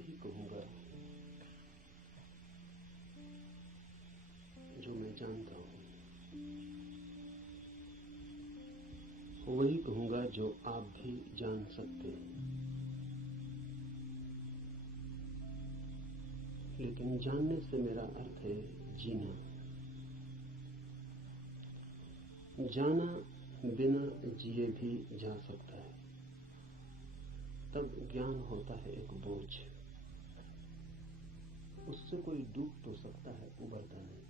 वही कहूंगा जो मैं जानता हूं, वही कहूंगा जो आप भी जान सकते हैं। लेकिन जानने से मेरा अर्थ है जीना। जाना बिना जिए भी जा सकता है, तब ज्ञान होता है एक बोझ। उससे कोई डूब तो सकता है, उबरता नहीं।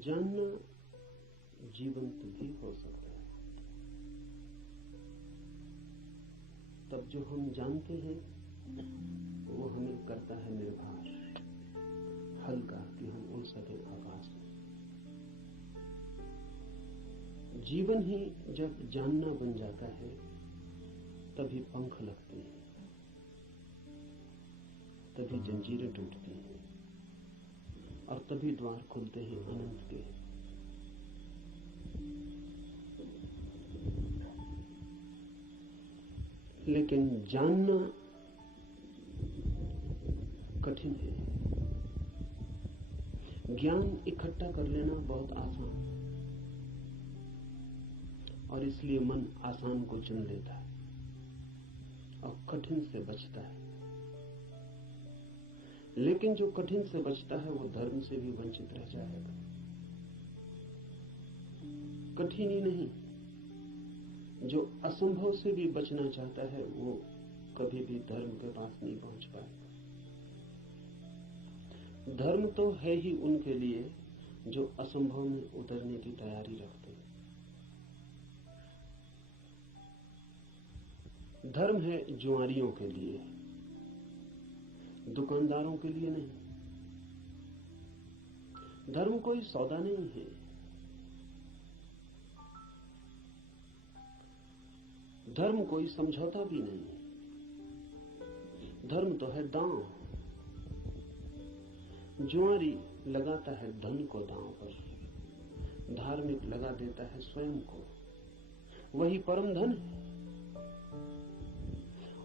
जानना जीवंत भी हो सकता है। तब जो हम जानते हैं वो हमें करता है निर्भर, हल्का, कि हम उड़ सके आकाश में। जीवन ही जब जानना बन जाता है तभी पंख लगते हैं, तभी जंजीरें टूटती हैं और तभी द्वार खुलते हैं अनंत के। लेकिन जानना कठिन है। ज्ञान इकट्ठा कर लेना बहुत आसान, और इसलिए मन आसान को चुन लेता है और कठिन से बचता है। लेकिन जो कठिन से बचता है वो धर्म से भी वंचित रह जाएगा। कठिन ही नहीं, जो असंभव से भी बचना चाहता है वो कभी भी धर्म के पास नहीं पहुंच पाएगा। धर्म तो है ही उनके लिए जो असंभव में उतरने की तैयारी रखते हैं। धर्म है जुआरियों के लिए, दुकानदारों के लिए नहीं। धर्म कोई सौदा नहीं है। धर्म कोई समझौता भी नहीं। धर्म तो है दांव। जुआरी लगाता है धन को दांव पर, धार्मिक लगा देता है स्वयं को। वही परम धन है।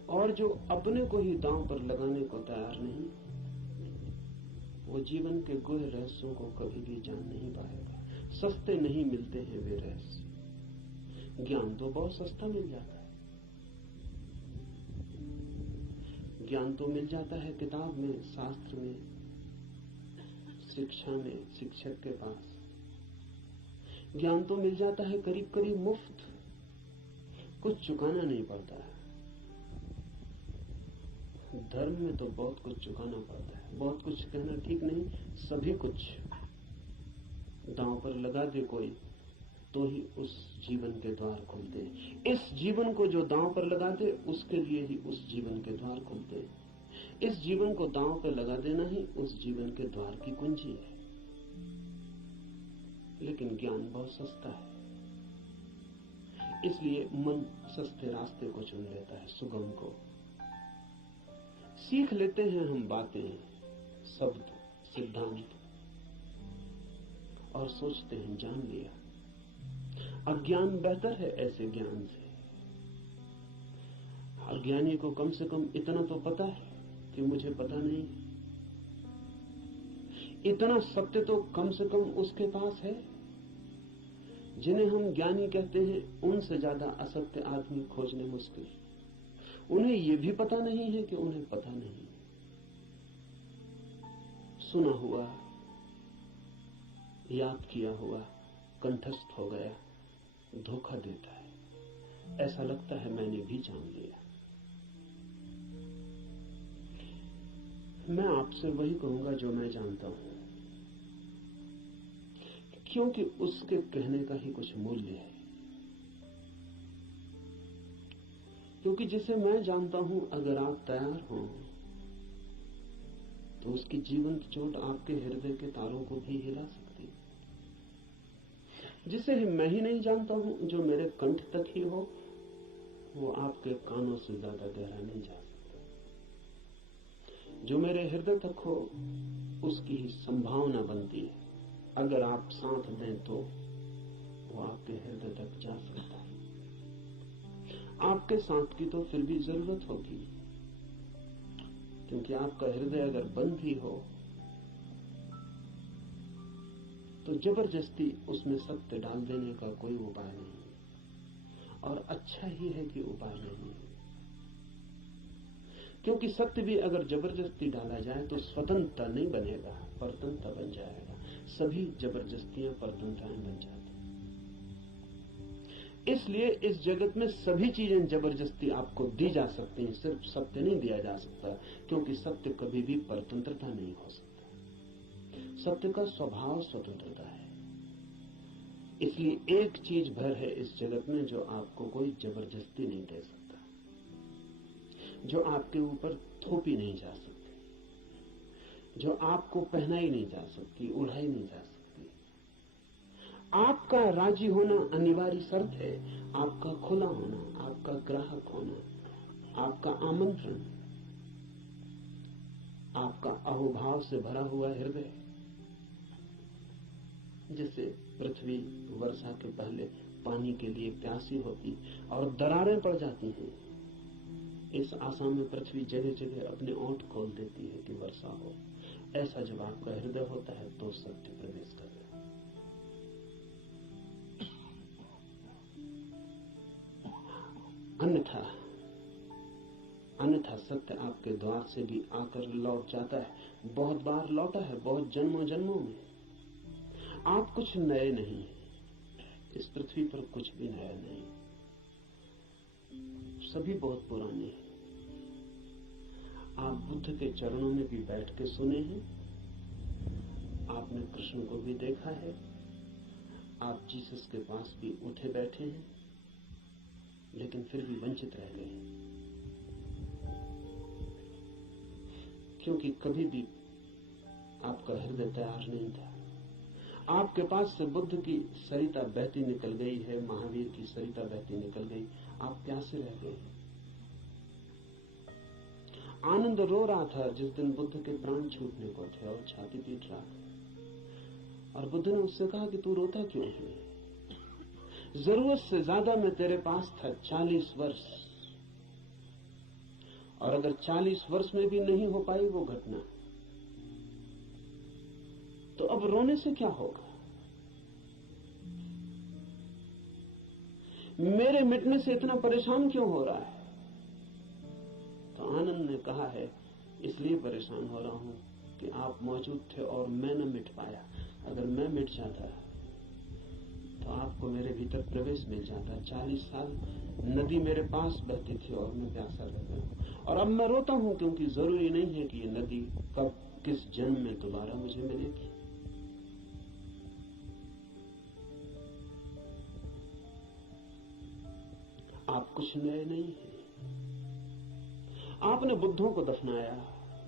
और जो अपने को ही दांव पर लगाने को तैयार नहीं, वो जीवन के गुह रहस्यों को कभी भी जान नहीं पाएगा। सस्ते नहीं मिलते हैं वे रहस्य। ज्ञान तो बहुत सस्ता मिल जाता है। ज्ञान तो मिल जाता है किताब में, शास्त्र में, शिक्षा में, शिक्षक के पास। ज्ञान तो मिल जाता है करीब करीब मुफ्त, कुछ चुकाना नहीं पड़ता है। धर्म में तो बहुत कुछ चुकाना पड़ता है। बहुत कुछ कहना ठीक नहीं, सभी कुछ दांव पर लगा दे कोई तो ही उस जीवन के द्वार खुलते हैं। इस जीवन को जो दांव पर लगा दे उसके लिए ही उस जीवन के द्वार खुलते हैं। इस जीवन को दांव पर लगा देना ही उस जीवन के द्वार की कुंजी है। लेकिन ज्ञान बहुत सस्ता है, इसलिए मन सस्ते रास्ते को चुन लेता है, सुगम को। सीख लेते हैं हम बातें, शब्द, सिद्धांत, और सोचते हैं जान लिया। अज्ञान बेहतर है ऐसे ज्ञान से। अज्ञानी को कम से कम इतना तो पता है कि मुझे पता नहीं। इतना सत्य तो कम से कम उसके पास है। जिन्हें हम ज्ञानी कहते हैं उनसे ज्यादा असत्य आदमी खोजने मुश्किल। उन्हें यह भी पता नहीं है कि उन्हें पता नहीं। सुना हुआ, याद किया हुआ, कंठस्थ हो गया, धोखा देता है। ऐसा लगता है मैंने भी जान लिया। मैं आपसे वही कहूंगा जो मैं जानता हूं, क्योंकि उसके कहने का ही कुछ मूल्य है। क्योंकि जिसे मैं जानता हूं, अगर आप तैयार हो तो उसकी जीवंत चोट आपके हृदय के तारों को भी हिला सकती है। जिसे मैं ही नहीं जानता हूं, जो मेरे कंठ तक ही हो, वो आपके कानों से ज्यादा गहरा नहीं जा सकता। जो मेरे हृदय तक हो उसकी ही संभावना बनती है। अगर आप साथ दें तो वो आपके हृदय तक जा सकता है। आपके साथ की तो फिर भी जरूरत होगी। क्योंकि आपका हृदय अगर बंद ही हो तो जबरदस्ती उसमें सत्य डाल देने का कोई उपाय नहीं, और अच्छा ही है कि उपाय नहीं है। क्योंकि सत्य भी अगर जबरदस्ती डाला जाए तो स्वतंत्रता नहीं बनेगा, परतंत्रता बन जाएगा। सभी जबरदस्तियां परतंत्रताएं बन जाती। इसलिए इस जगत में सभी चीजें जबरदस्ती आपको दी जा सकती हैं, सिर्फ सत्य नहीं दिया जा सकता, क्योंकि सत्य कभी भी परतंत्रता नहीं हो सकता। सत्य का स्वभाव स्वतंत्रता है। इसलिए एक चीज भर है इस जगत में जो आपको कोई जबरदस्ती नहीं दे सकता, जो आपके ऊपर थोपी नहीं जा सकती, जो आपको पहनाई नहीं जा सकती, उड़ाई नहीं जा सकती। आपका राजी होना अनिवार्य शर्त है, आपका खुला होना, आपका ग्राहक होना, आपका आमंत्रण, आपका अहोभाव से भरा हुआ हृदय। जैसे पृथ्वी वर्षा के पहले पानी के लिए प्यासी होती और दरारें पड़ जाती हैं, इस आशा में पृथ्वी जगह जगह अपने ओंठ खोल देती है कि वर्षा हो। ऐसा जब आपका हृदय होता है तो सत्य प्रवेश कर रहा है। अन्यथा सत्य आपके द्वार से भी आकर लौट जाता है। बहुत बार लौटा है, बहुत जन्मों जन्मों में। आप कुछ नए नहीं, इस पृथ्वी पर कुछ भी नया नहीं, सभी बहुत पुराने हैं। आप बुद्ध के चरणों में भी बैठ के सुने हैं, आपने कृष्ण को भी देखा है, आप जीसस के पास भी उठे बैठे हैं, लेकिन फिर भी वंचित रह गए, क्योंकि कभी भी आपका हृदय तैयार नहीं था। आपके पास से बुद्ध की सरिता बहती निकल गई है, महावीर की सरिता बहती निकल गई, आप प्यासे रह गए। आनंद रो रहा था जिस दिन बुद्ध के प्राण छूटने को थे और छाती पीट रहा था, और बुद्ध ने उससे कहा कि तू रोता क्यों है? जरूरत से ज्यादा मैं तेरे पास था 40 वर्ष, और अगर 40 वर्ष में भी नहीं हो पाई वो घटना, तो अब रोने से क्या होगा? मेरे मिटने से इतना परेशान क्यों हो रहा है? तो आनंद ने कहा है, इसलिए परेशान हो रहा हूं कि आप मौजूद थे और मैं न मिट पाया। अगर मैं मिट जाता तो आपको मेरे भीतर प्रवेश मिल जाता। 40 साल नदी मेरे पास बहती थी और मैं प्यासा रह गया, और अब मैं रोता हूं क्योंकि जरूरी नहीं है कि ये नदी कब किस जन्म में दोबारा मुझे मिलेगी। आप कुछ नए नहीं हैं। आपने बुद्धों को दफनाया,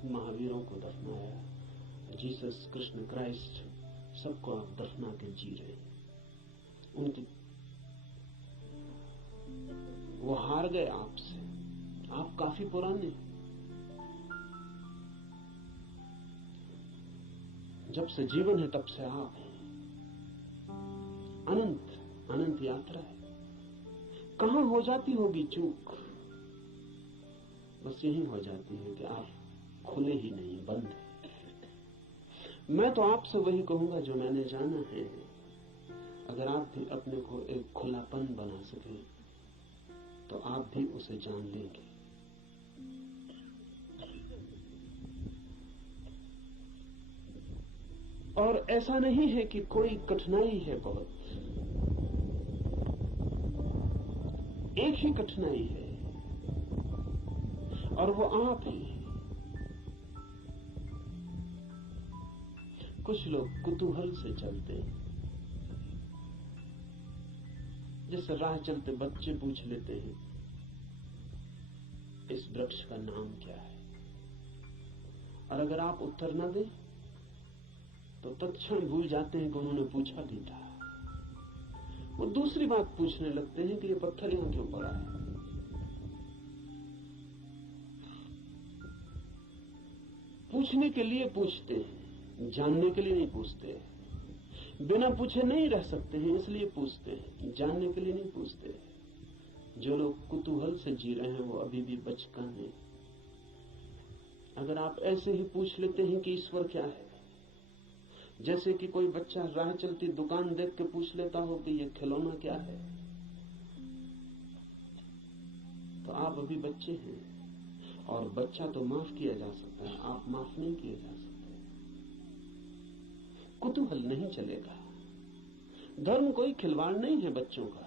महावीरों को दफनाया, जीसस, कृष्ण, क्राइस्ट, सबको आप दफना के जी रहे हैं। उनकी वो हार गए आपसे। आप काफी पुराने, जब से जीवन है तब से आप हैं। अनंत यात्रा है। कहां हो जाती होगी चूक? बस यही हो जाती है कि आप खुले ही नहीं, बंद। मैं तो आपसे वही कहूंगा जो मैंने जाना है। अगर आप भी अपने को एक खुलापन बना सके तो आप भी उसे जान लेंगे। और ऐसा नहीं है कि कोई कठिनाई है बहुत, एक ही कठिनाई है और वो आप हैं। कुछ लोग कुतूहल से चलते हैं, जैसे राह चलते बच्चे पूछ लेते हैं इस वृक्ष का नाम क्या है, और अगर आप उत्तर न दें तो तत्क्षण भूल जाते हैं कि उन्होंने पूछा भी था। वो दूसरी बात पूछने लगते हैं कि ये पत्थर यहां क्यों पड़ा है। पूछने के लिए पूछते हैं, जानने के लिए नहीं पूछते। बिना पूछे नहीं रह सकते हैं, इसलिए पूछते हैं, जानने के लिए नहीं पूछते। जो लोग कुतूहल से जी रहे हैं वो अभी भी बचकाने, अगर आप ऐसे ही पूछ लेते हैं कि ईश्वर क्या है, जैसे कि कोई बच्चा राह चलती दुकान देख के पूछ लेता हो कि ये खिलौना क्या है, तो आप अभी बच्चे हैं। और बच्चा तो माफ किया जा सकता है, आप माफ नहीं किए जा सकते। कुतूहल नहीं चलेगा। धर्म कोई खिलवाड़ नहीं है बच्चों का।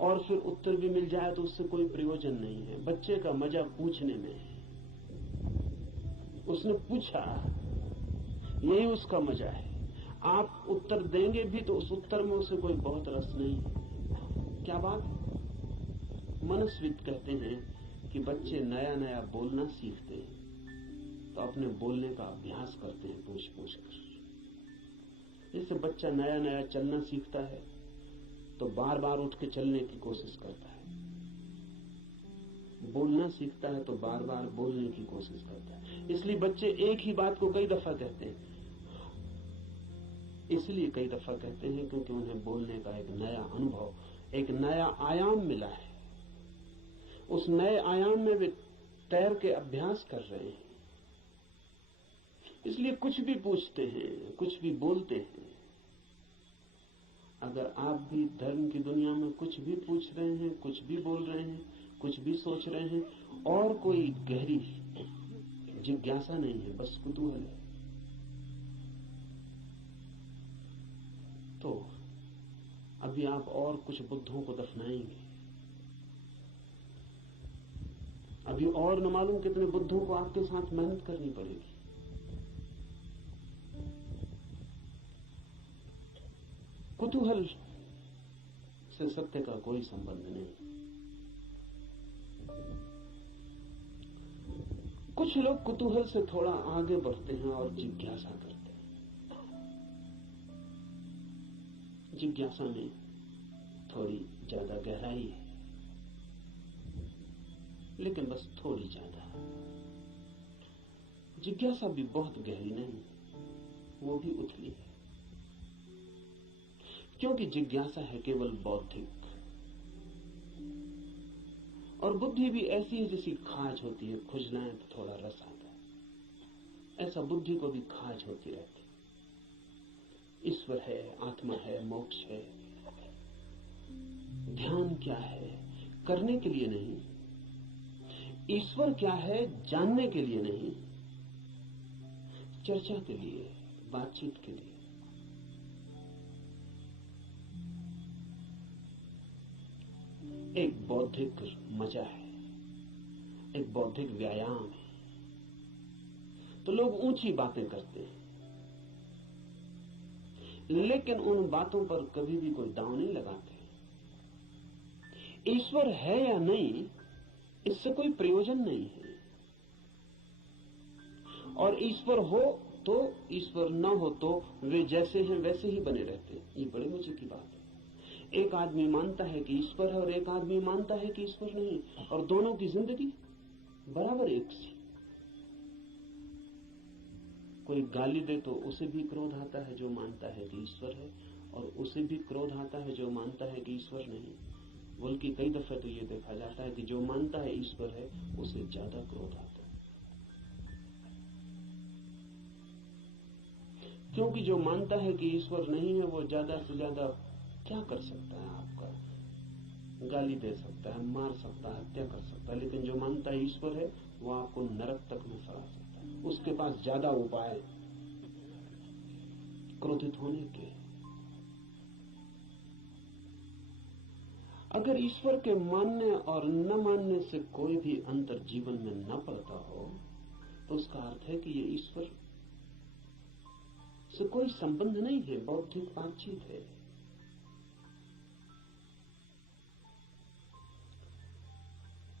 और फिर उत्तर भी मिल जाए तो उससे कोई प्रयोजन नहीं है। बच्चे का मजा पूछने में है। उसने पूछा, यही उसका मजा है। आप उत्तर देंगे भी तो उस उत्तर में उसे कोई बहुत रस नहीं है। क्या बात? मनस्विद कहते हैं कि बच्चे नया नया बोलना सीखते हैं तो अपने बोलने का अभ्यास करते हैं पूछ पूछ कर। जैसे बच्चा नया नया चलना सीखता है तो बार बार उठ के चलने की कोशिश करता है, बोलना सीखता है तो बार बार बोलने की कोशिश करता है। इसलिए बच्चे एक ही बात को कई दफा कहते हैं। इसलिए कई दफा कहते हैं क्योंकि उन्हें बोलने का एक नया अनुभव, एक नया आयाम मिला है। उस नए आयाम में वे तैर के अभ्यास कर रहे हैं। इसलिए कुछ भी पूछते हैं, कुछ भी बोलते हैं। अगर आप भी धर्म की दुनिया में कुछ भी पूछ रहे हैं, कुछ भी बोल रहे हैं, कुछ भी सोच रहे हैं, और कोई गहरी जिज्ञासा नहीं है, बस कुतूहल है, तो अभी आप और कुछ बुद्धों को दफनाएंगे। अभी और न मालूम कितने बुद्धों को आपके साथ मेहनत करनी पड़ेगी। कुतूहल से सत्य का कोई संबंध नहीं। कुछ लोग कुतूहल से थोड़ा आगे बढ़ते हैं और जिज्ञासा करते हैं। जिज्ञासा में थोड़ी ज्यादा गहराई है, लेकिन बस थोड़ी ज्यादा। जिज्ञासा भी बहुत गहरी नहीं, वो भी उथली है। क्योंकि जिज्ञासा है केवल बौद्धिक, और बुद्धि भी ऐसी है जैसी खाज होती है, खुजलाएं तो थोड़ा रस आता है, ऐसा बुद्धि को भी खाज होती रहती। ईश्वर है, आत्मा है, मोक्ष है, ध्यान क्या है, करने के लिए नहीं। ईश्वर क्या है, जानने के लिए नहीं, चर्चा के लिए, बातचीत के लिए। एक बौद्धिक मजा है, एक बौद्धिक व्यायाम है। तो लोग ऊंची बातें करते हैं, लेकिन उन बातों पर कभी भी कोई दांव नहीं लगाते। ईश्वर है या नहीं, इससे कोई प्रयोजन नहीं है। और ईश्वर हो तो, ईश्वर न हो तो वे जैसे हैं वैसे ही बने रहते हैं। ये बड़े मजे की बात है। एक आदमी मानता है कि ईश्वर है और एक आदमी मानता है कि ईश्वर नहीं, और दोनों की जिंदगी बराबर एक सी। कोई गाली दे तो उसे भी क्रोध आता है जो मानता है कि ईश्वर है, और उसे भी क्रोध आता है जो मानता है कि ईश्वर नहीं। बल्कि कई दफे तो ये देखा जाता है कि जो मानता है ईश्वर है उसे ज्यादा क्रोध आता है, क्योंकि जो मानता है कि ईश्वर नहीं है वो ज्यादा से ज्यादा क्या कर सकता है? आपका गाली दे सकता है, मार सकता है, हत्या कर सकता है। लेकिन जो मानता है ईश्वर है वो आपको नरक तक में सड़ा सकता है। उसके पास ज्यादा उपाय क्रोधित होने के। अगर ईश्वर के मानने और न मानने से कोई भी अंतर जीवन में न पड़ता हो तो उसका अर्थ है कि ये ईश्वर से कोई संबंध नहीं है, बौद्धिक बातचीत है।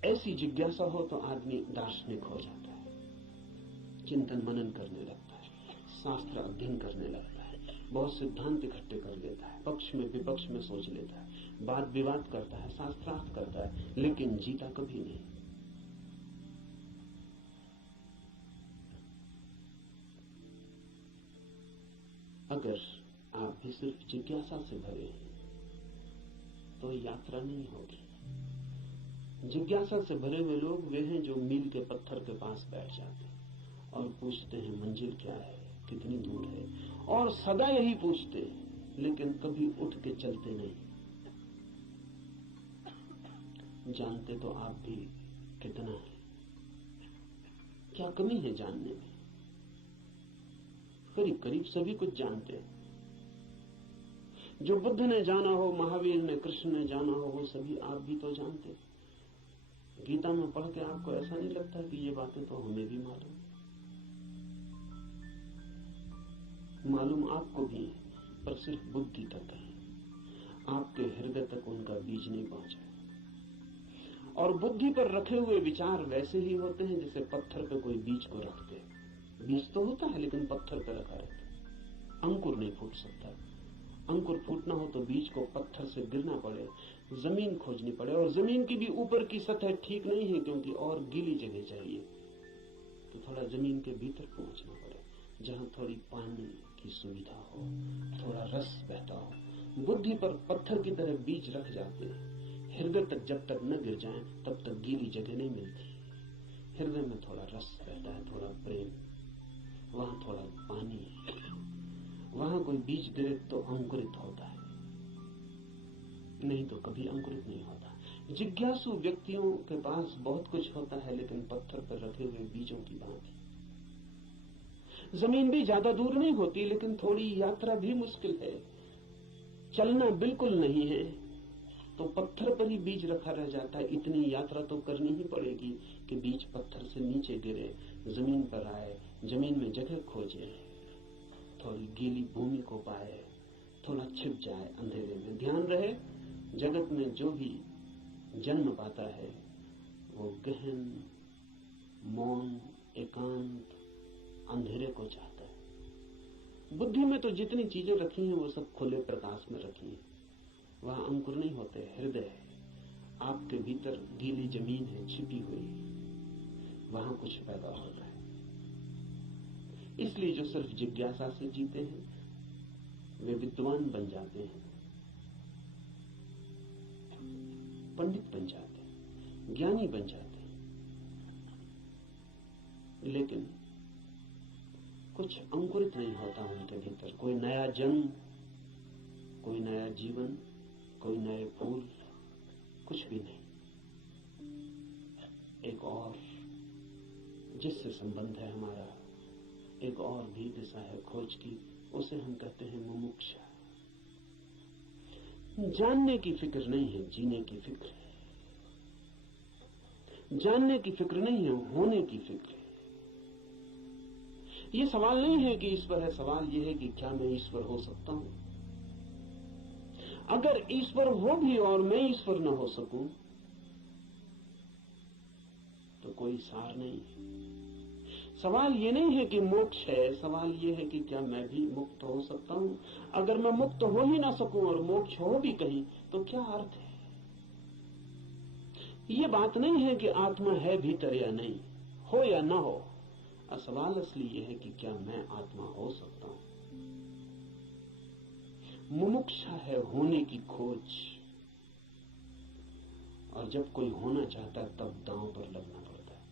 ऐसी जिज्ञासा हो तो आदमी दार्शनिक हो जाता है, चिंतन मनन करने लगता है, शास्त्र अध्ययन करने लगता है, बहुत सिद्धांत इकट्ठे कर लेता है, पक्ष में विपक्ष में सोच लेता है, वाद विवाद करता है, शास्त्रार्थ करता है, लेकिन जीता कभी नहीं। अगर आप भी सिर्फ जिज्ञासा से भरे हैं तो यात्रा नहीं होगी। जिज्ञासा से भरे हुए लोग वे हैं जो मील के पत्थर के पास बैठ जाते हैं और पूछते हैं मंजिल क्या है, कितनी दूर है, और सदा यही पूछते हैं, लेकिन कभी उठ के चलते नहीं। जानते तो आप भी कितना है, क्या कमी है जानने में? करीब करीब सभी कुछ जानते हैं। जो बुद्ध ने जाना हो, महावीर ने, कृष्ण ने जाना हो, वो सभी आप भी तो जानते हैं। गीता में पढ़ के आपको ऐसा नहीं लगता कि ये बातें तो हमें भी मालूम आपको भी है, पर सिर्फ बुद्धि तक है, आपके हृदय तक उनका बीज नहीं पहुंचा। और बुद्धि पर रखे हुए विचार वैसे ही होते हैं जैसे पत्थर पे कोई बीज को रखते हैं। बीज तो होता है लेकिन पत्थर पे रखा रहता है, अंकुर नहीं फूट सकता। अंकुर फूटना हो तो बीज को पत्थर से गिरना पड़े, जमीन खोजनी पड़े, और जमीन की भी ऊपर की सतह ठीक नहीं है क्योंकि और गीली जगह चाहिए, तो थोड़ा जमीन के भीतर पहुंचना पड़े जहां थोड़ी पानी की सुविधा हो, थोड़ा रस बहता हो। बुद्धि पर पत्थर की तरह बीज रख जाते हैं, हृदय तक जब तक न गिर जाए तब तक गीली जगह नहीं मिलती। हृदय में थोड़ा रस बहता है, थोड़ा प्रेम, वहां थोड़ा पानी है, वहां कोई बीज गिरे तो अंकुरित होता है, नहीं तो कभी अंकुरित नहीं होता। जिज्ञासु व्यक्तियों के पास बहुत कुछ होता है, लेकिन पत्थर पर रखे हुए बीजों की भांति। जमीन भी ज्यादा दूर नहीं होती, लेकिन थोड़ी यात्रा भी मुश्किल है, चलना बिल्कुल नहीं है, तो पत्थर पर ही बीज रखा रह जाता है। इतनी यात्रा तो करनी ही पड़ेगी कि बीज पत्थर से नीचे गिरे, जमीन पर आए, जमीन में जगह खोजे, थोड़ी गीली भूमि को पाए, थोड़ा छिप जाए अंधेरे में। ध्यान रहे, जगत में जो भी जन्म पाता है वो गहन, मौन, एकांत, अंधेरे को चाहता है। बुद्धि में तो जितनी चीजें रखी हैं वो सब खुले प्रकाश में रखी हैं, वहां अंकुर नहीं होते। हृदय है, आपके भीतर गीली जमीन है छिपी हुई, वहां कुछ पैदा होता है। इसलिए जो सिर्फ जिज्ञासा से जीते हैं वे विद्वान बन जाते हैं, पंडित बन जाते हैं, ज्ञानी बन जाते हैं, लेकिन कुछ अंकुरित नहीं होता उनके भीतर। कोई नया जन्म, कोई नया जीवन, कोई नए फूल, कुछ भी नहीं। एक और जिससे संबंध है हमारा, एक और भी दिशा है खोज की, उसे हम कहते हैं मुमुक्षा। जानने की फिक्र नहीं है, जीने की फिक्र है। जानने की फिक्र नहीं है, होने की फिक्र है। ये सवाल नहीं है कि ईश्वर है, सवाल ये है कि क्या मैं ईश्वर हो सकता हूं। अगर ईश्वर हो भी और मैं ईश्वर न हो सकूं तो कोई सार नहीं है। सवाल ये नहीं है कि मोक्ष है, सवाल ये है कि क्या मैं भी मुक्त हो सकता हूं। अगर मैं मुक्त हो ही ना सकूं और मोक्ष हो भी कहीं तो क्या अर्थ है। ये बात नहीं है कि आत्मा है भीतर या नहीं, हो या ना हो। सवाल असली ये है कि क्या मैं आत्मा हो सकता हूं। मुमुक्षा है होने की खोज, और जब कोई होना चाहता है तब दांव पर लगना पड़ता है।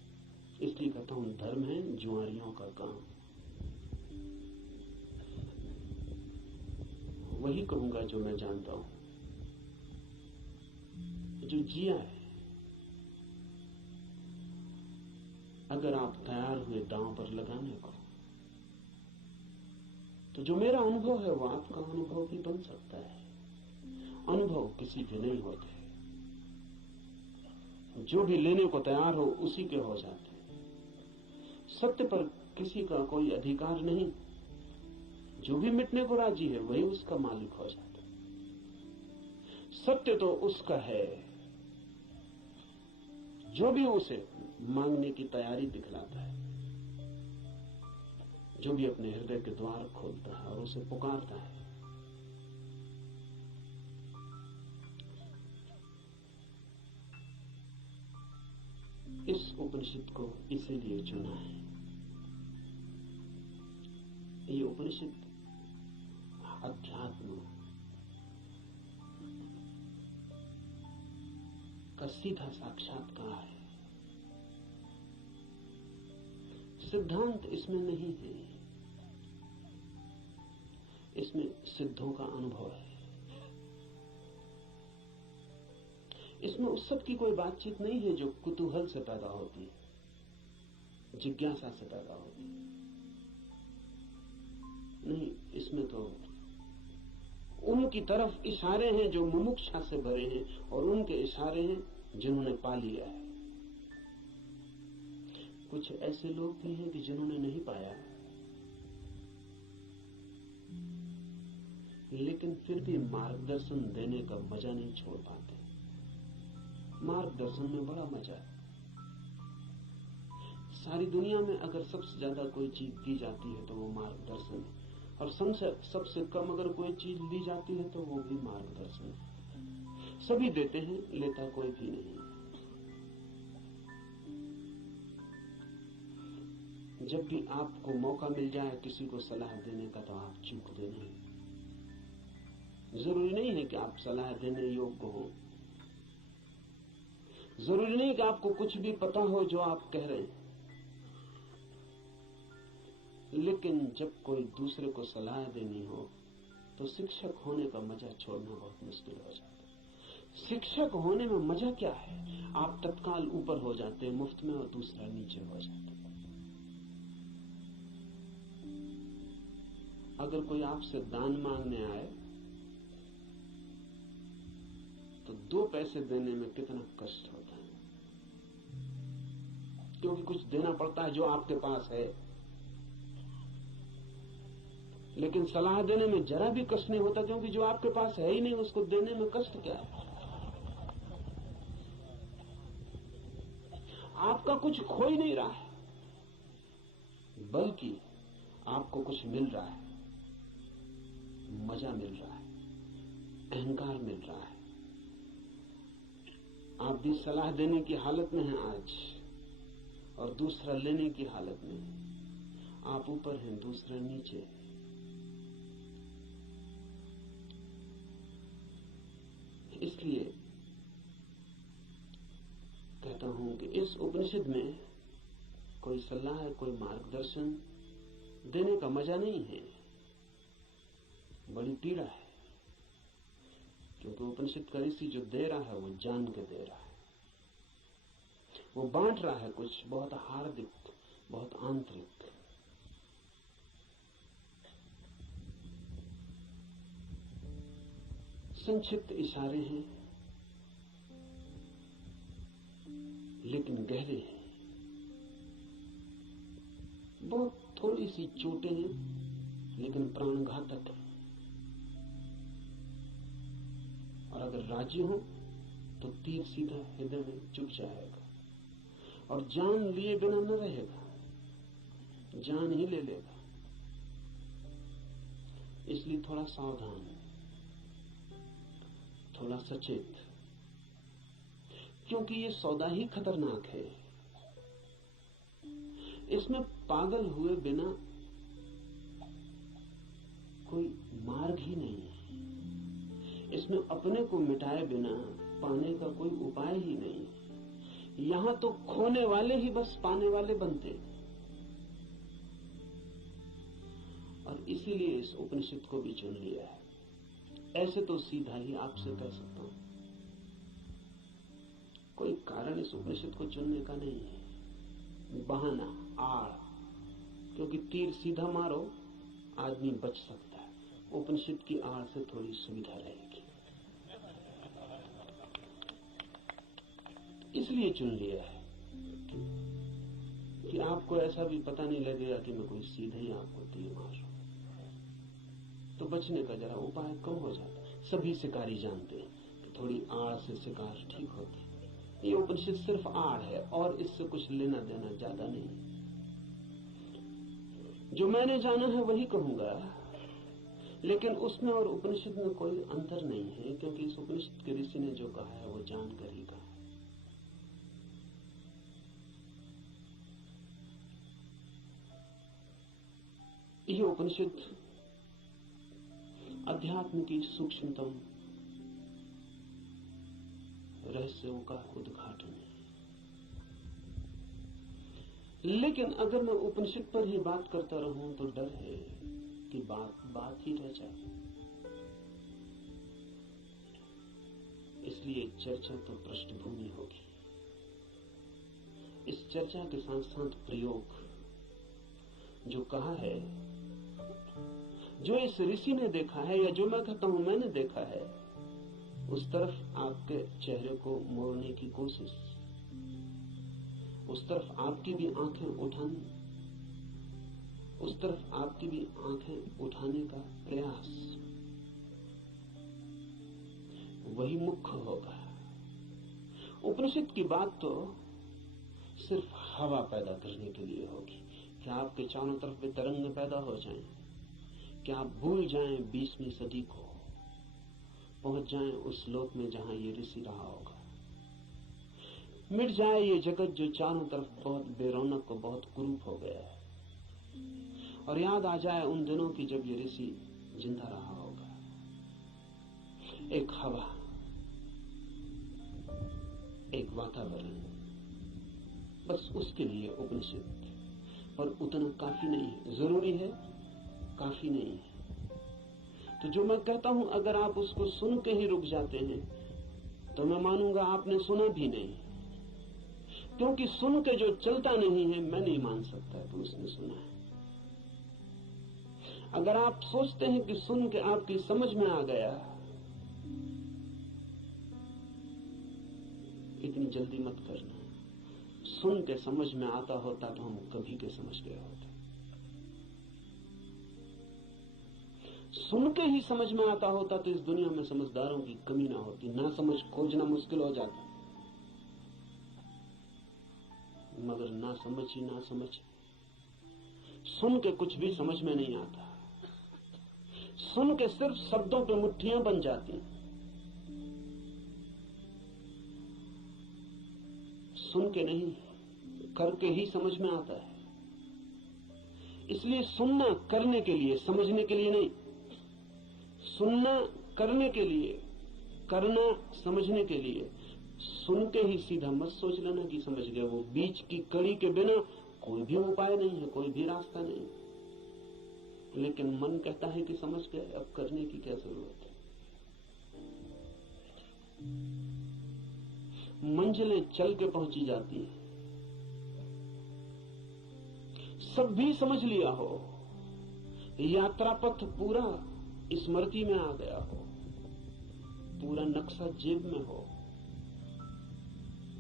इसलिए कहता हूं धर्म है जुआरियों का काम। वही कहूंगा जो मैं जानता हूं, जो जिया है। अगर आप तैयार हुए दांव पर लगाने को, तो जो मेरा अनुभव है वो आपका अनुभव भी बन सकता है। अनुभव किसी के नहीं होते, जो भी लेने को तैयार हो उसी के हो जाते हैं। सत्य पर किसी का कोई अधिकार नहीं, जो भी मिटने को राजी है वही उसका मालिक हो जाता है। सत्य तो उसका है जो भी उसे मांगने की तैयारी दिखलाता है, जो भी अपने हृदय के द्वार खोलता है और उसे पुकारता है। इस उपनिषद को इसीलिए चुना है। ये उपनिषद अध्यात्म का सीधा साक्षात्कार है। सिद्धांत इसमें नहीं है, इसमें सिद्धों का अनुभव है। इसमें उस सब की कोई बातचीत नहीं है जो कुतूहल से पैदा होती है, जिज्ञासा से पैदा होती है। नहीं, इसमें तो उनकी तरफ इशारे हैं जो मुमुक्षा से भरे हैं, और उनके इशारे हैं जिन्होंने पा लिया है। कुछ ऐसे लोग भी हैं कि जिन्होंने नहीं पाया, लेकिन फिर भी मार्गदर्शन देने का मजा नहीं छोड़ पाते। मार्गदर्शन में बड़ा मजा है। सारी दुनिया में अगर सबसे ज्यादा कोई चीज दी जाती है तो वो मार्गदर्शन है, और सबसे कम अगर कोई चीज ली जाती है तो वो भी मार्गदर्शन है। सभी देते हैं, लेता कोई भी नहीं। जब भी आपको मौका मिल जाए किसी को सलाह देने का तो आप चूक देना। जरूरी नहीं है कि आप सलाह देने योग्य हो, जरूरी नहीं कि आपको कुछ भी पता हो जो आप कह रहे हैं, लेकिन जब कोई दूसरे को सलाह देनी हो तो शिक्षक होने का मजा छोड़ना बहुत मुश्किल हो जाता है। शिक्षक होने में मजा क्या है? आप तत्काल ऊपर हो जाते हैं मुफ्त में और दूसरा नीचे हो जाता है। अगर कोई आपसे दान मांगने आए तो 2 पैसे देने में कितना कष्ट होता है, क्योंकि कुछ देना पड़ता है जो आपके पास है। लेकिन सलाह देने में जरा भी कष्ट नहीं होता, क्योंकि जो आपके पास है ही नहीं उसको देने में कष्ट क्या है? आपका कुछ खो ही नहीं रहा है, बल्कि आपको कुछ मिल रहा है, मजा मिल रहा है, अहंकार मिल रहा है। आप भी सलाह देने की हालत में हैं आज, और दूसरा लेने की हालत में है। आप ऊपर हैं, दूसरा नीचे है। इसलिए कहता हूं कि इस उपनिषद में कोई सलाह, कोई मार्गदर्शन देने का मजा नहीं है, बड़ी पीड़ा है। क्योंकि उपनिषद का ऋषि जो दे रहा है वो जान के दे रहा है, वो बांट रहा है कुछ बहुत हार्दिक, बहुत आंतरिक। संक्षिप्त इशारे हैं लेकिन गहरे हैं, बहुत थोड़ी सी चोटें हैं लेकिन प्राणघातक है। और अगर राजी हो तो तीर सीधा हृदय में चुभ जाएगा और जान लिए बिना न रहेगा, जान ही ले लेगा। इसलिए थोड़ा सावधान, थोड़ा सचेत, क्योंकि ये सौदा ही खतरनाक है। इसमें पागल हुए बिना कोई मार्ग ही नहीं है। इसमें अपने को मिटाए बिना पाने का कोई उपाय ही नहीं है। यहां तो खोने वाले ही बस पाने वाले बनते हैं। और इसीलिए इस उपनिषद को भी चुन लिया है। ऐसे तो सीधा ही आपसे कह सकता हूं, कोई कारण इस उपनिषद को चुनने का नहीं है, बहाना, आड़। क्योंकि तीर सीधा मारो आदमी बच सकता है, उपनिषद की आड़ से थोड़ी सुविधा रहेगी, इसलिए चुन लिया है कि आपको ऐसा भी पता नहीं लगेगा कि मैं कोई सीधे ही आपको तीर मार रहा हूं। तो बचने का जरा उपाय कम हो जाता है। सभी शिकारी जानते हैं कि थोड़ी आड़ से शिकार ठीक होती है। ये उपनिषद सिर्फ आड़ है और इससे कुछ लेना देना ज्यादा नहीं। जो मैंने जाना है वही कहूंगा, लेकिन उसमें और उपनिषद में कोई अंतर नहीं है, क्योंकि इस उपनिषद के ऋषि ने जो कहा है वो जानकर ही कहा है। यह उपनिषद अध्यात्म की सूक्ष्मतम रहस्यों का उद्घाटन है। लेकिन अगर मैं उपनिषद पर ही बात करता रहूं तो डर है कि बात ही रह जाए। इसलिए चर्चा तो पृष्ठभूमि होगी। इस चर्चा के साथ साथ प्रयोग, जो कहा है, जो इस ऋषि ने देखा है या जो मैं कहता हूं मैंने देखा है, उस तरफ आपके चेहरे को मोड़ने की कोशिश, उस तरफ आपकी भी आंखें उठाने, उस तरफ आपकी भी आंखें उठाने का प्रयास, वही मुख्य होगा। उपनिषद की बात तो सिर्फ हवा पैदा करने के लिए होगी कि आपके चारों तरफ वे तरंगें पैदा हो जाएं, कि आप भूल जाएं 20वीं सदी को, पहुंच जाएं उस लोक में जहां ये ऋषि रहा होगा। मिट जाए ये जगत जो चारों तरफ बहुत बेरौनक और बहुत कुरूप हो गया है, और याद आ जाए उन दिनों की जब ये ऋषि जिंदा रहा होगा। एक हवा, एक वातावरण, बस उसके लिए उपनिषद। पर उतना काफी नहीं है, जरूरी है, काफी नहीं है। तो जो मैं कहता हूं, अगर आप उसको सुन के ही रुक जाते हैं तो मैं मानूंगा आपने सुना भी नहीं, क्योंकि सुन के जो चलता नहीं है, मैं नहीं मान सकता कि उसने सुना है। अगर आप सोचते हैं कि सुन के आपकी समझ में आ गया, इतनी जल्दी मत करना। सुन के समझ में आता होता तो हम कभी के समझ गए होते। सुन के ही समझ में आता होता तो इस दुनिया में समझदारों की कमी ना होती, ना समझ खोजना मुश्किल हो जाता। मगर ना समझ ही ना समझ, सुन के कुछ भी समझ में नहीं आता। सुन के सिर्फ शब्दों पे मुट्ठियां बन जाती, सुन के नहीं, करके ही समझ में आता है। इसलिए सुनना करने के लिए, समझने के लिए नहीं। सुनना करने के लिए, करना समझने के लिए। सुन के ही सीधा मत सोच लेना कि समझ गए। वो बीच की कड़ी के बिना कोई भी उपाय नहीं है, कोई भी रास्ता नहीं। लेकिन मन कहता है कि समझ गए, अब करने की क्या जरूरत है। मंजिलें चल के पहुंची जाती हैं। सब भी समझ लिया हो, यात्रा पथ पूरा स्मृति में आ गया हो, पूरा नक्शा जेब में हो,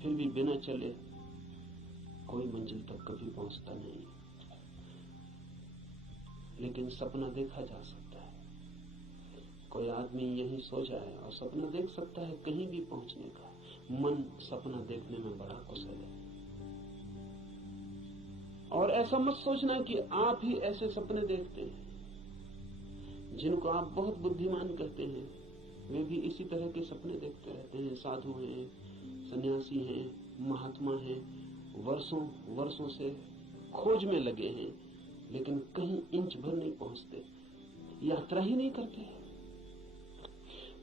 फिर भी बिना चले कोई मंजिल तक कभी पहुंचता नहीं। लेकिन सपना देखा जा सकता है। कोई आदमी यहीं सो जाए और सपना देख सकता है कहीं भी पहुंचने का। मन सपना देखने में बड़ा कुशल है। और ऐसा मत सोचना कि आप ही ऐसे सपने देखते हैं। जिनको आप बहुत बुद्धिमान कहते हैं, वे भी इसी तरह के सपने देखते रहते हैं। साधु हैं, सन्यासी हैं, महात्मा हैं, वर्षों से खोज में लगे हैं, लेकिन कहीं इंच भर नहीं पहुंचते, यात्रा ही नहीं करते।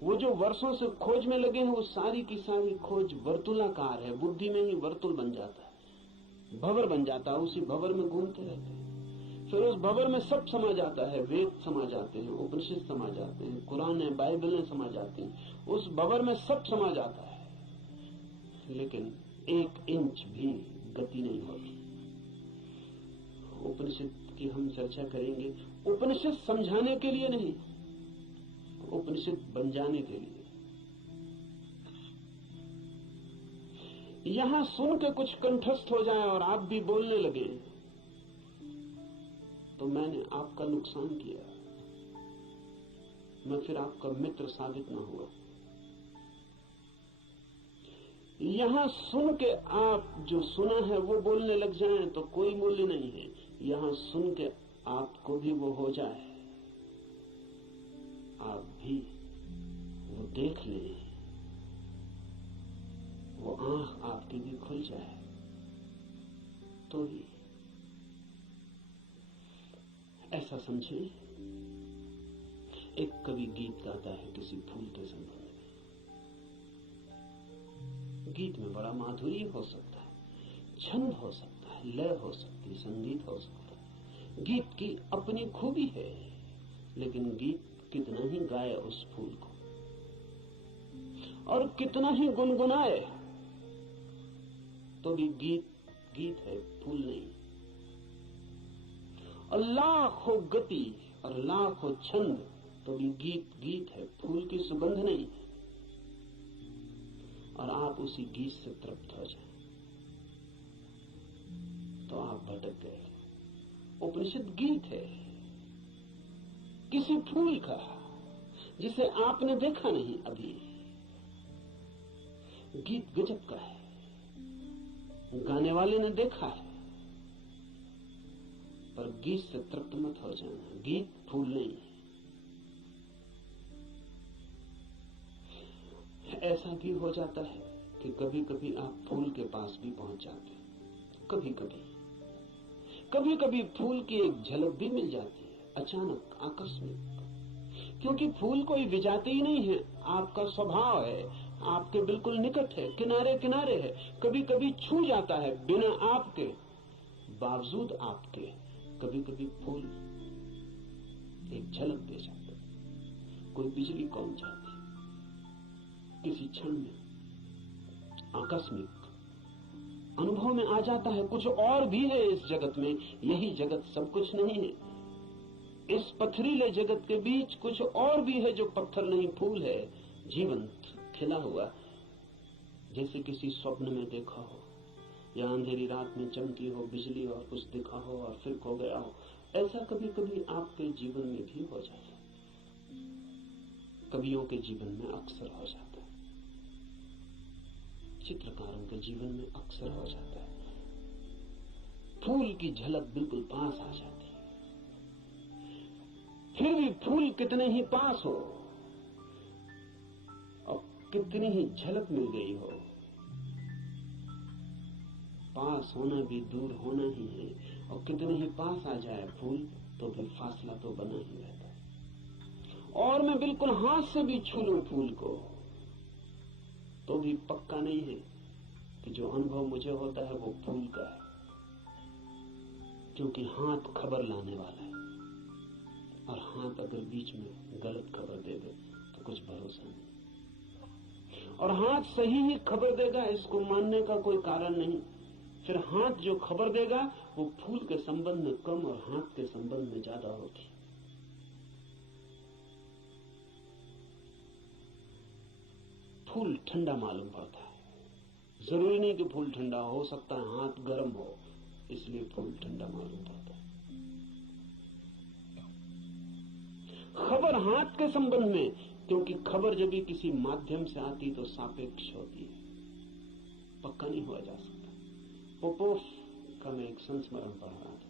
वो जो वर्षों से खोज में लगे हैं, वो सारी की सारी खोज वर्तुलाकार है। बुद्धि में ही वर्तुल बन जाता है, भंवर बन जाता है। उसी भंवर में घूमते रहते हैं। फिर उस भंवर में सब समा जाता है। वेद समा जाते हैं, उपनिषद समा जाते हैं, कुरान है, बाइबलें समा जाती हैं। उस भंवर में सब समा जाता है, लेकिन एक इंच भी गति नहीं होती। उपनिषद की हम चर्चा करेंगे, उपनिषद समझाने के लिए नहीं, उपनिषद बन जाने के लिए। यहां सुन के कुछ कंठस्थ हो जाए और आप भी बोलने लगे तो मैंने आपका नुकसान किया, मैं फिर आपका मित्र साबित न हुआ। यहां सुन के आप जो सुना है वो बोलने लग जाएं तो कोई मूल्य नहीं है। यहां सुन के आपको भी वो हो जाए, आप भी वो देख लें, वो आंख आपकी भी खुल जाए, तो ही ऐसा समझें। एक कवि गीत गाता है किसी फूल के संबंध में। गीत में बड़ा माधुर्य हो सकता है, छंद हो सकता है, लय हो सकती है, संगीत हो सकता है। गीत की अपनी खूबी है, लेकिन गीत कितना ही गाए उस फूल को और कितना ही गुनगुनाए, तो भी गीत गीत है, फूल नहीं। और लाखों गति और लाखों छंद, तो भी गीत गीत है, फूल की सुगंध नहीं। और आप उसी गीत से तृप्त हो जाएं तो आप भटक गए। उपनिषद गीत है किसी फूल का जिसे आपने देखा नहीं अभी। गीत गजब का है, गाने वाले ने देखा है, पर गीत से तृप्त मत हो जाना। गीत फूल नहीं है। ऐसा भी हो जाता है कि कभी कभी आप फूल के पास भी पहुंच जाते हैं। कभी कभी फूल की एक झलक भी मिल जाती है, अचानक, आकस्मिक। क्योंकि फूल कोई विजाती ही नहीं है, आपका स्वभाव है, आपके बिल्कुल निकट है, किनारे किनारे है। कभी कभी छू जाता है बिना आपके, बावजूद आपके। कभी कभी फूल एक झलक दे जाता है, कोई बिजली कौन जाती, किसी क्षण में आकस्मिक अनुभव में आ जाता है। कुछ और भी है इस जगत में, यही जगत सब कुछ नहीं है। इस पथरीले जगत के बीच कुछ और भी है जो पत्थर नहीं, फूल है, जीवंत खिला हुआ, जैसे किसी स्वप्न में देखा हो या अंधेरी रात में चमकी हो बिजली और कुछ दिखा हो और फिर खो गया हो। ऐसा कभी कभी आपके जीवन में भी हो जाता है, कवियों के जीवन में अक्सर हो जाता है, चित्रकारों के जीवन में अक्सर हो जाता है। फूल की झलक बिल्कुल पास आ जाती है। फिर भी फूल कितने ही पास हो और कितनी ही झलक मिल गई हो, पास होना भी दूर होना ही है। और कितने ही पास आ जाए फूल, तो भी फासला तो बना ही रहता है। और मैं बिल्कुल हाथ से भी छू लूं फूल को, तो भी पक्का नहीं है कि जो अनुभव मुझे होता है वो फूल का है, क्योंकि हाथ खबर लाने वाला है। और हाथ अगर बीच में गलत खबर दे दे तो कुछ भरोसा नहीं। और हाथ सही ही खबर देगा, इसको मानने का कोई कारण नहीं। फिर हाथ जो खबर देगा वो फूल के संबंध में कम और हाथ के संबंध में ज्यादा होगी। फूल ठंडा मालूम पड़ता है, जरूरी नहीं कि फूल ठंडा हो सकता है हाथ गर्म हो, इसलिए फूल ठंडा मालूम पड़ता है। खबर हाथ के संबंध में, क्योंकि खबर जब भी किसी माध्यम से आती तो सापेक्ष होती है, पक्का नहीं हुआ जा सकता। पोपोफ का मैं एक संस्मरण पढ़ रहा था।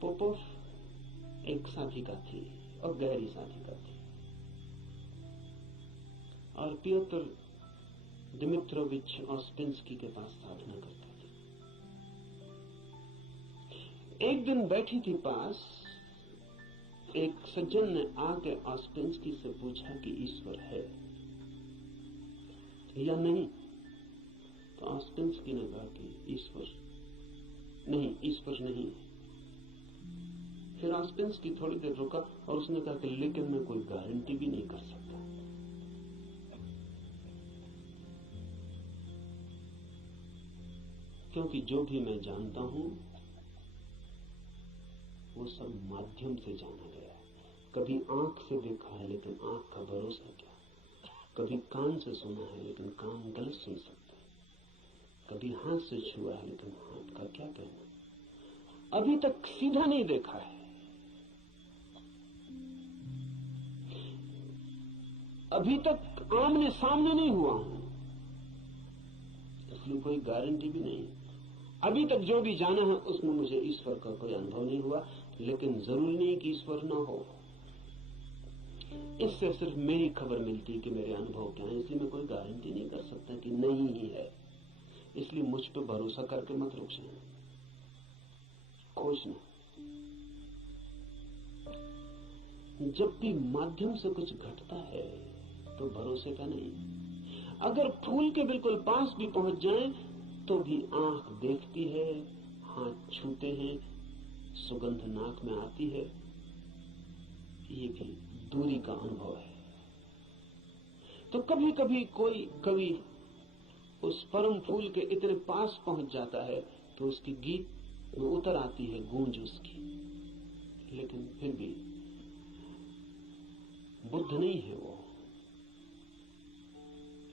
पोपोफ एक साधिका थी और गहरी साधिका थी, और पियोत्र दिमित्रोविच ऑस्पेंस्की के पास साधना करते थे। एक दिन बैठी थी पास, एक सज्जन ने आके ऑस्पेंस्की से पूछा कि ईश्वर है या नहीं। तो ऑस्पेंस्की ने कहा कि ईश्वर नहीं। फिर ऑस्पेंस्की थोड़ी देर रुका और उसने कहा कि लेकिन मैं कोई गारंटी भी नहीं कर सकता। क्योंकि जो भी मैं जानता हूं वो सब माध्यम से जाना गया है। कभी आंख से देखा है लेकिन आंख का भरोसा क्या, कभी कान से सुना है लेकिन कान गलत सुन सकता है, कभी हाथ से छुआ है लेकिन हाथ का क्या कहना। अभी तक सीधा नहीं देखा है, अभी तक आमने सामने नहीं हुआ हूं, इसलिए कोई गारंटी भी नहीं। अभी तक जो भी जाना है उसमें मुझे ईश्वर का कोई अनुभव नहीं हुआ, लेकिन जरूरी नहीं कि ईश्वर ना हो। इससे सिर्फ मेरी खबर मिलती कि मेरे अनुभव क्या है, इसलिए मैं कोई गारंटी नहीं कर सकता कि नहीं ही है। इसलिए मुझ पर भरोसा करके मत रुक जाना, खोजना। जब भी माध्यम से कुछ घटता है तो भरोसे का नहीं। अगर फूल के बिल्कुल पास भी पहुंच जाएं तो भी आंख देखती है, हाथ छूते हैं, सुगंध नाक में आती है, ये भी दूरी का अनुभव है। तो कभी कभी कोई कवि उस परम फूल के इतने पास पहुंच जाता है तो उसकी गीत में उतर आती है गूंज उसकी, लेकिन फिर भी बुद्ध नहीं है वो,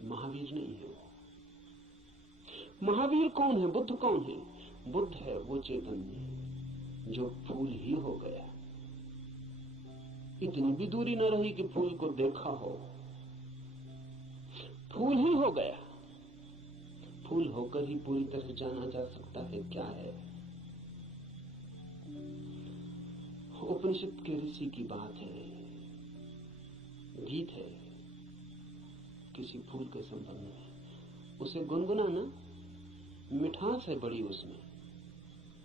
महावीर नहीं है वो। महावीर कौन है, बुद्ध कौन है? बुद्ध है वो चैतन्य जो फूल ही हो गया। इतनी भी दूरी न रही कि फूल को देखा हो, फूल ही हो गया। फूल होकर ही पूरी तरह जाना जा सकता है क्या है। उपनिषद के ऋषि की बात है, गीत है किसी फूल के संबंध में, उसे गुनगुनाना, मिठास है बड़ी उसमें,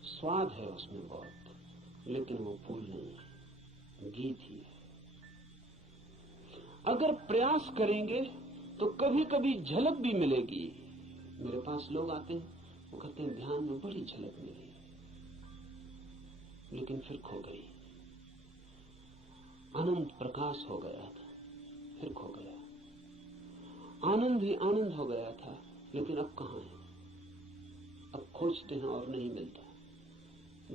स्वाद है उसमें बहुत, लेकिन वो फूल नहीं है, गीत ही है। अगर प्रयास करेंगे तो कभी कभी झलक भी मिलेगी। मेरे पास लोग आते हैं, वो कहते हैं ध्यान में बड़ी झलक मिली, लेकिन फिर खो गई। अनंत प्रकाश हो गया था, फिर खो गया। आनंद ही आनंद हो गया था, लेकिन अब कहां है? अब खोजते हैं और नहीं मिलता।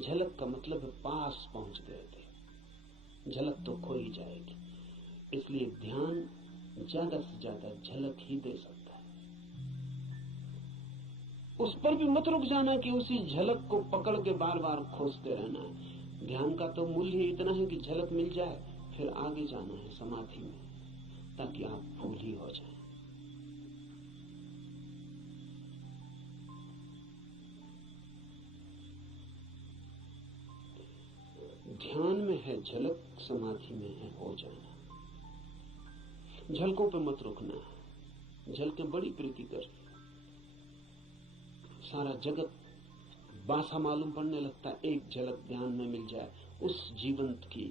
झलक का मतलब है पास पहुंच गए थे, झलक तो खो ही जाएगी। इसलिए ध्यान ज्यादा से ज्यादा झलक ही दे सकता है। उस पर भी मत रुक जाना कि उसी झलक को पकड़ के बार बार खोजते रहना है। ध्यान का तो मूल्य इतना है कि झलक मिल जाए, फिर आगे जाना है समाधि में, ताकि आप फूल ही हो जाएं। ध्यान में है झलक, समाधि में है हो जाना। झलकों पे मत रुकना। झलकें बड़ी प्रीति कर, सारा जगत बासा मालूम पड़ने लगता है। एक झलक ध्यान में मिल जाए उस जीवंत की,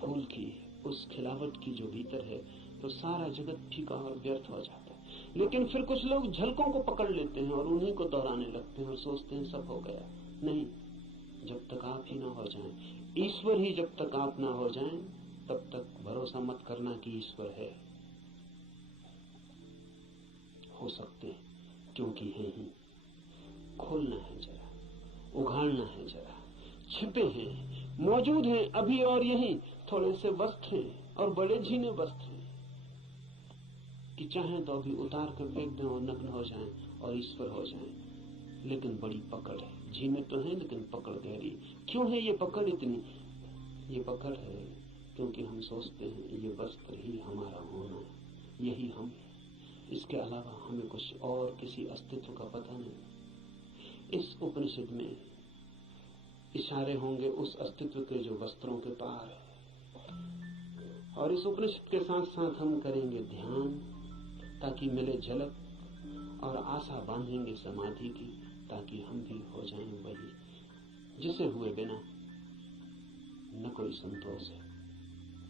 फूल की, उस खिलावट की जो भीतर है, तो सारा जगत फीका और व्यर्थ हो जाता है। लेकिन फिर कुछ लोग झलकों को पकड़ लेते हैं और उन्हीं को दोहराने लगते हैं और सोचते हैं सब हो गया। नहीं, जब तक आप ही ना हो जाएं, ईश्वर ही जब तक आप ना हो जाएं, तब तक भरोसा मत करना कि ईश्वर है। हो सकते हैं, क्योंकि है ही। खोलना है जरा, उघाड़ना है जरा। छिपे हैं, मौजूद हैं अभी और यहीं। थोड़े से वस्त्र हैं और बड़े झीने वस्त्र हैं कि चाहें तो अभी उतार कर फेंक दें और नग्न हो जाएं और ईश्वर हो जाएं। लेकिन बड़ी पकड़ है। झीने तो हैं लेकिन पकड़ गहरी। क्यों है ये पकड़ इतनी? ये पकड़ है क्योंकि हम सोचते हैं ये वस्त्र ही हमारा होना है, यही हम है। इसके अलावा हमें कुछ और किसी अस्तित्व का पता नहीं। इस उपनिषद में इशारे होंगे उस अस्तित्व के जो वस्त्रों के पार है। और इस उपनिषद के साथ साथ हम करेंगे ध्यान ताकि मिले झलक, और आशा बांधेंगे समाधि की ताकि हम भी हो जाएं वही जिसे हुए बिना न कोई संतोष है,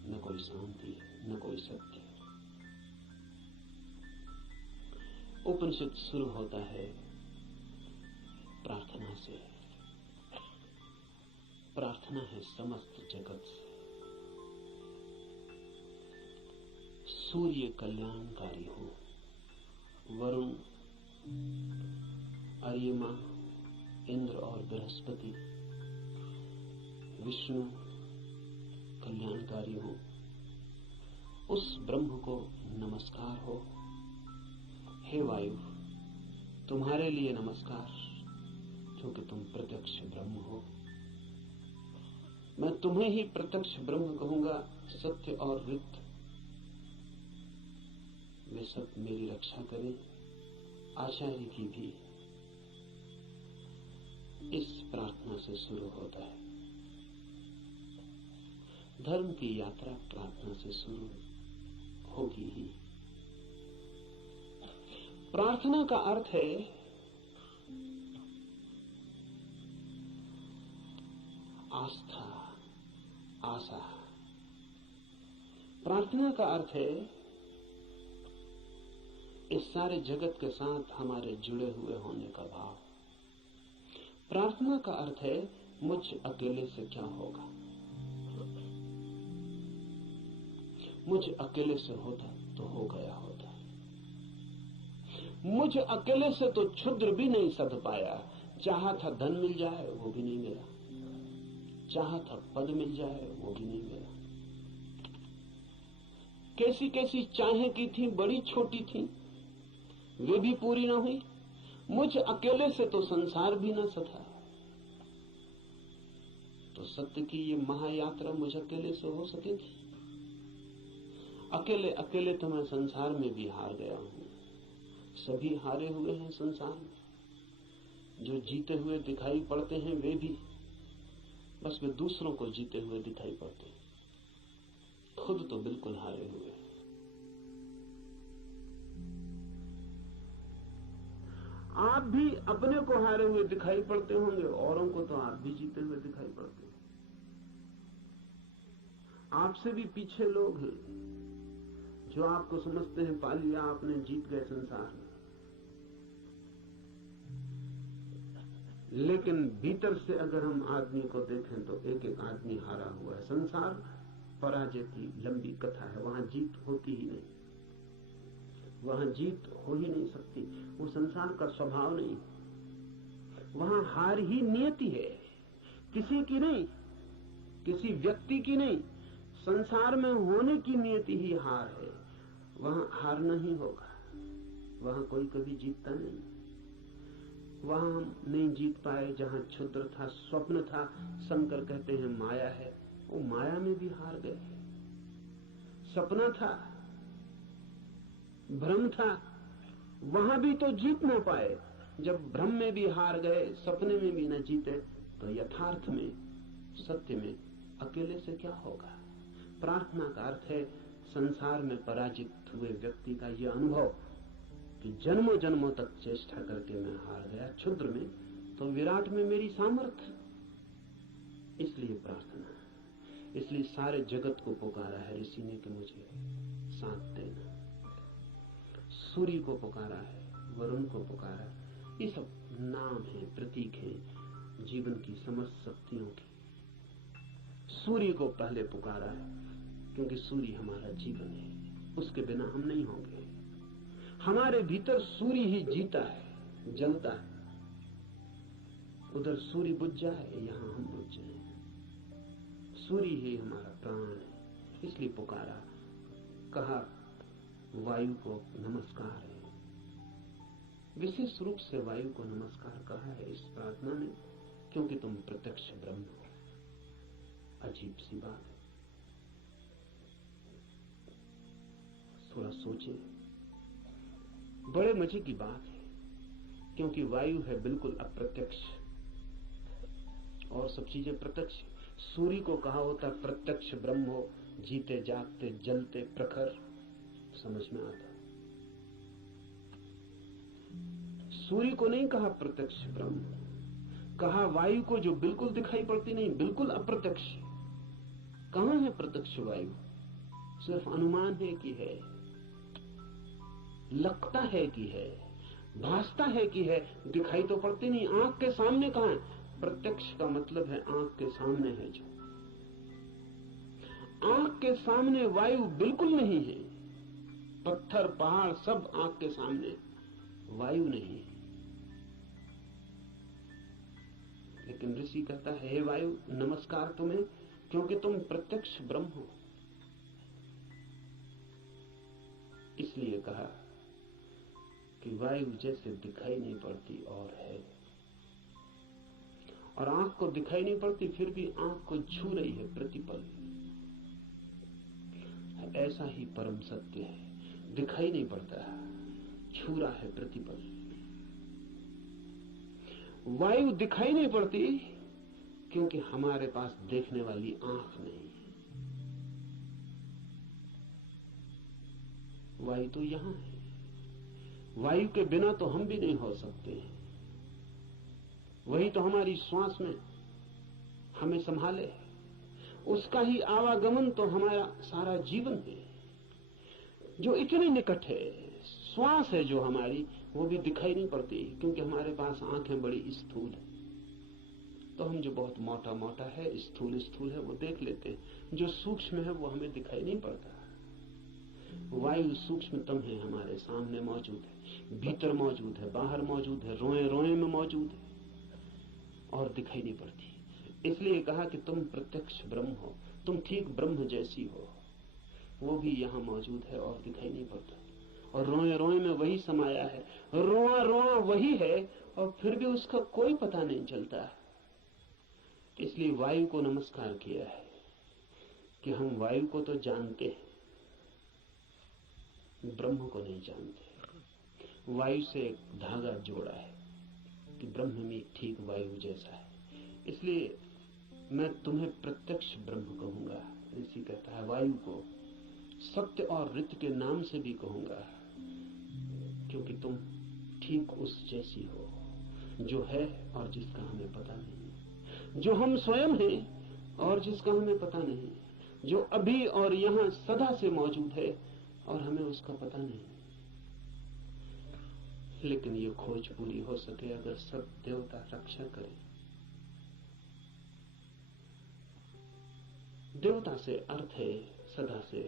न कोई शांति है, न कोई सत्य है। उपनिषद शुरू होता है प्रार्थना से। प्रार्थना है समस्त जगत से। सूर्य कल्याणकारी हो, वरुण, अर्यमा, इंद्र और बृहस्पति, विष्णु कल्याणकारी हो, उस ब्रह्म को नमस्कार हो। हे वायु, तुम्हारे लिए नमस्कार, क्योंकि तुम प्रत्यक्ष ब्रह्म हो। मैं तुम्हें ही प्रत्यक्ष ब्रह्म कहूंगा। सत्य और ऋत वे सब मेरी रक्षा करें, आचार्य की भी। इस प्रार्थना से शुरू होता है। धर्म की यात्रा प्रार्थना से शुरू होगी ही। प्रार्थना का अर्थ है आस्था, आशा। प्रार्थना का अर्थ है इस सारे जगत के साथ हमारे जुड़े हुए होने का भाव। प्रार्थना का अर्थ है मुझ अकेले से क्या होगा, मुझ अकेले से होता तो हो गया होता, मुझ अकेले से तो क्षुद्र भी नहीं सध पाया। चाहा था धन मिल जाए वो भी नहीं मिला, चाहा था पद मिल जाए वो भी नहीं मिला। कैसी कैसी चाहें की थी, बड़ी छोटी थी, वे भी पूरी ना हुई। मुझ अकेले से तो संसार भी ना सधा। तो सत्य की ये महायात्रा मुझ अकेले से हो सकेगी? अकेले अकेले तो मैं संसार में भी हार गया हूं। सभी हारे हुए हैं संसार में। जो जीते हुए दिखाई पड़ते हैं वे भी, बस वे दूसरों को जीते हुए दिखाई पड़ते हैं, खुद तो बिल्कुल हारे हुए हैं। आप भी अपने को हारे हुए दिखाई पड़ते होंगे, औरों को तो आप भी जीते हुए दिखाई पड़ते हैं। आपसे भी पीछे लोग हैं जो आपको समझते हैं पा लिया आपने, जीत गए संसार में। लेकिन भीतर से अगर हम आदमी को देखें तो एक एक आदमी हारा हुआ है। संसार पराजय की लंबी कथा है, वहां जीत होती ही नहीं, वहां जीत हो ही नहीं सकती। वो संसार का स्वभाव नहीं, वहां हार ही नियति है, किसी की नहीं, किसी व्यक्ति की नहीं, संसार में होने की नियति ही हार है। वहां हारना ही होगा, वहां कोई कभी जीतता नहीं। वहां हम नहीं जीत पाए जहां क्षुद्र था, स्वप्न था, शंकर कहते हैं माया है, वो माया में भी हार गए। सपना था, भ्रम था, वहां भी तो जीत ना पाए। जब भ्रम में भी हार गए, सपने में भी न जीते, तो यथार्थ में, सत्य में अकेले से क्या होगा? प्रार्थना का अर्थ है संसार में पराजित हुए व्यक्ति का यह अनुभव कि जन्मों जन्मों तक चेष्टा करके मैं हार गया क्षुद्र में, तो विराट में मेरी सामर्थ्य। इसलिए प्रार्थना, इसलिए सारे जगत को पुकारा है ऋषि ने कि मुझे साथ देना। सूर्य को पुकारा है, वरुण को पुकारा, ये सब नाम है, प्रतीक है जीवन की समस्त शक्तियों की। सूर्य को पहले पुकारा है क्योंकि सूर्य हमारा जीवन है, उसके बिना हम नहीं होंगे। हमारे भीतर सूर्य ही जीता है, जलता है। उधर सूर्य बुझ जाए, यहां हम बुझ जाए। सूर्य ही हमारा प्राण है, इसलिए पुकारा। कहा वायु को नमस्कार है, विशेष रूप से वायु को नमस्कार कहा है इस प्रार्थना में, क्योंकि तुम प्रत्यक्ष ब्रह्म हो। अजीब सी बात है, थोड़ा सोचे। बड़े मजे की बात है, क्योंकि वायु है बिल्कुल अप्रत्यक्ष और सब चीजें प्रत्यक्ष। सूर्य को कहा होता प्रत्यक्ष ब्रह्म हो, जीते जागते जलते प्रखर, समझ में आता। सूर्य को नहीं कहा प्रत्यक्ष ब्रह्म, कहा वायु को जो बिल्कुल दिखाई पड़ती नहीं, बिल्कुल अप्रत्यक्ष। कहां है प्रत्यक्ष वायु? सिर्फ अनुमान है कि है, लगता है कि है, भासता है कि है, दिखाई तो पड़ती नहीं। आंख के सामने कहां है? प्रत्यक्ष का मतलब है आंख के सामने है। जो आंख के सामने वायु बिल्कुल नहीं है, पत्थर पहाड़ सब आंख के सामने, वायु नहीं है। लेकिन ऋषि कहता है हे वायु नमस्कार तुम्हें, क्योंकि तुम प्रत्यक्ष ब्रह्म हो। इसलिए कहा कि वायु जैसे दिखाई नहीं पड़ती और है, और आंख को दिखाई नहीं पड़ती फिर भी आंख को छू रही है प्रतिपल। ऐसा ही परम सत्य है, दिखाई नहीं पड़ता, छू रहा है प्रतिपल। वायु दिखाई नहीं पड़ती क्योंकि हमारे पास देखने वाली आंख नहीं है। वायु तो यहां है, वायु के बिना तो हम भी नहीं हो सकते। वही तो हमारी श्वास में हमें संभाले, उसका ही आवागमन तो हमारा सारा जीवन है, जो इतने निकट है। श्वास है जो हमारी, वो भी दिखाई नहीं पड़ती क्योंकि हमारे पास आंखें बड़ी स्थूल है। तो हम जो बहुत मोटा मोटा है, स्थूल स्थूल है, वो देख लेते हैं। जो सूक्ष्म है वो हमें दिखाई नहीं पड़ता। वायु सूक्ष्मतम है, हमारे सामने मौजूद है, भीतर मौजूद है, बाहर मौजूद है, रोए रोए में मौजूद है और दिखाई नहीं पड़ती। इसलिए कहा कि तुम प्रत्यक्ष ब्रह्म हो, तुम ठीक ब्रह्म जैसी हो। वो भी यहाँ मौजूद है और दिखाई नहीं पड़ता, और रोए रोए में वही समाया है, रोआ रोआ वही है, और फिर भी उसका कोई पता नहीं चलता। इसलिए वायु को नमस्कार किया है कि हम वायु को तो जानते हैं, ब्रह्म को नहीं जानते। वायु से एक धागा जोड़ा है कि ब्रह्म भी ठीक वायु जैसा है। इसलिए मैं तुम्हें प्रत्यक्ष ब्रह्म कहूंगा। ऋषि कहता है वायु को सत्य और ऋत के नाम से भी कहूंगा, क्योंकि तुम ठीक उस जैसी हो जो है और जिसका हमें पता नहीं, जो हम स्वयं हैं और जिसका हमें पता नहीं, जो अभी और यहाँ सदा से मौजूद है और हमें उसका पता नहीं। लेकिन ये खोज पूरी हो सके अगर सब देवता रक्षा करें। देवता से अर्थ है सदा से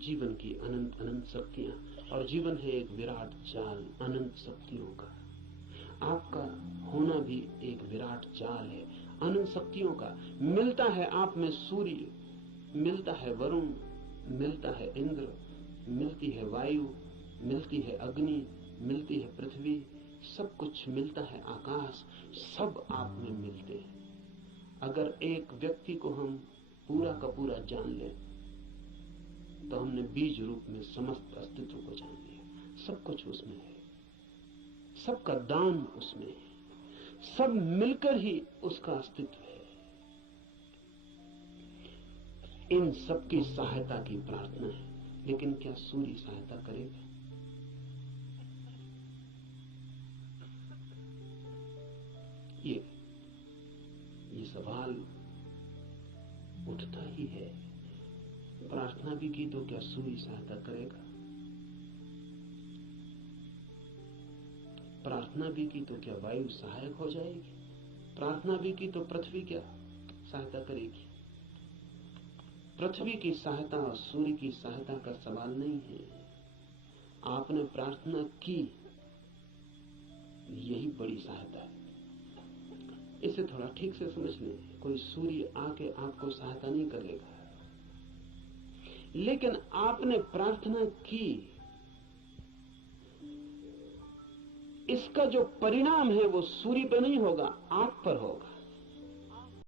जीवन की अनंत अनंत शक्तियां, और जीवन है एक विराट जाल अनंत शक्तियों का। आपका होना भी एक विराट जाल है अनंत शक्तियों का। मिलता है आप में सूर्य, मिलता है वरुण, मिलता है इंद्र, मिलती है वायु, मिलती है अग्नि, मिलती है पृथ्वी, सब कुछ मिलता है आकाश, सब आप में मिलते हैं। अगर एक व्यक्ति को हम पूरा का पूरा जान लें तो हमने बीज रूप में समस्त अस्तित्व को जान लिया। सब कुछ उसमें है, सबका दान उसमें है, सब मिलकर ही उसका अस्तित्व है। इन सबकी सहायता की प्रार्थना है, लेकिन क्या सूर्य सहायता करेगा? ये सवाल उठता ही है। प्रार्थना भी की तो क्या सूर्य सहायता करेगा? प्रार्थना भी की तो क्या वायु सहायक हो जाएगी? प्रार्थना भी की तो पृथ्वी क्या सहायता करेगी? पृथ्वी की सहायता और सूर्य की सहायता का सवाल नहीं है। आपने प्रार्थना की, यही बड़ी सहायता है। इसे थोड़ा ठीक से समझ लें। कोई सूर्य आके आपको सहायता नहीं करेगा, लेकिन आपने प्रार्थना की, इसका जो परिणाम है वो सूर्य पर नहीं होगा, आप पर होगा।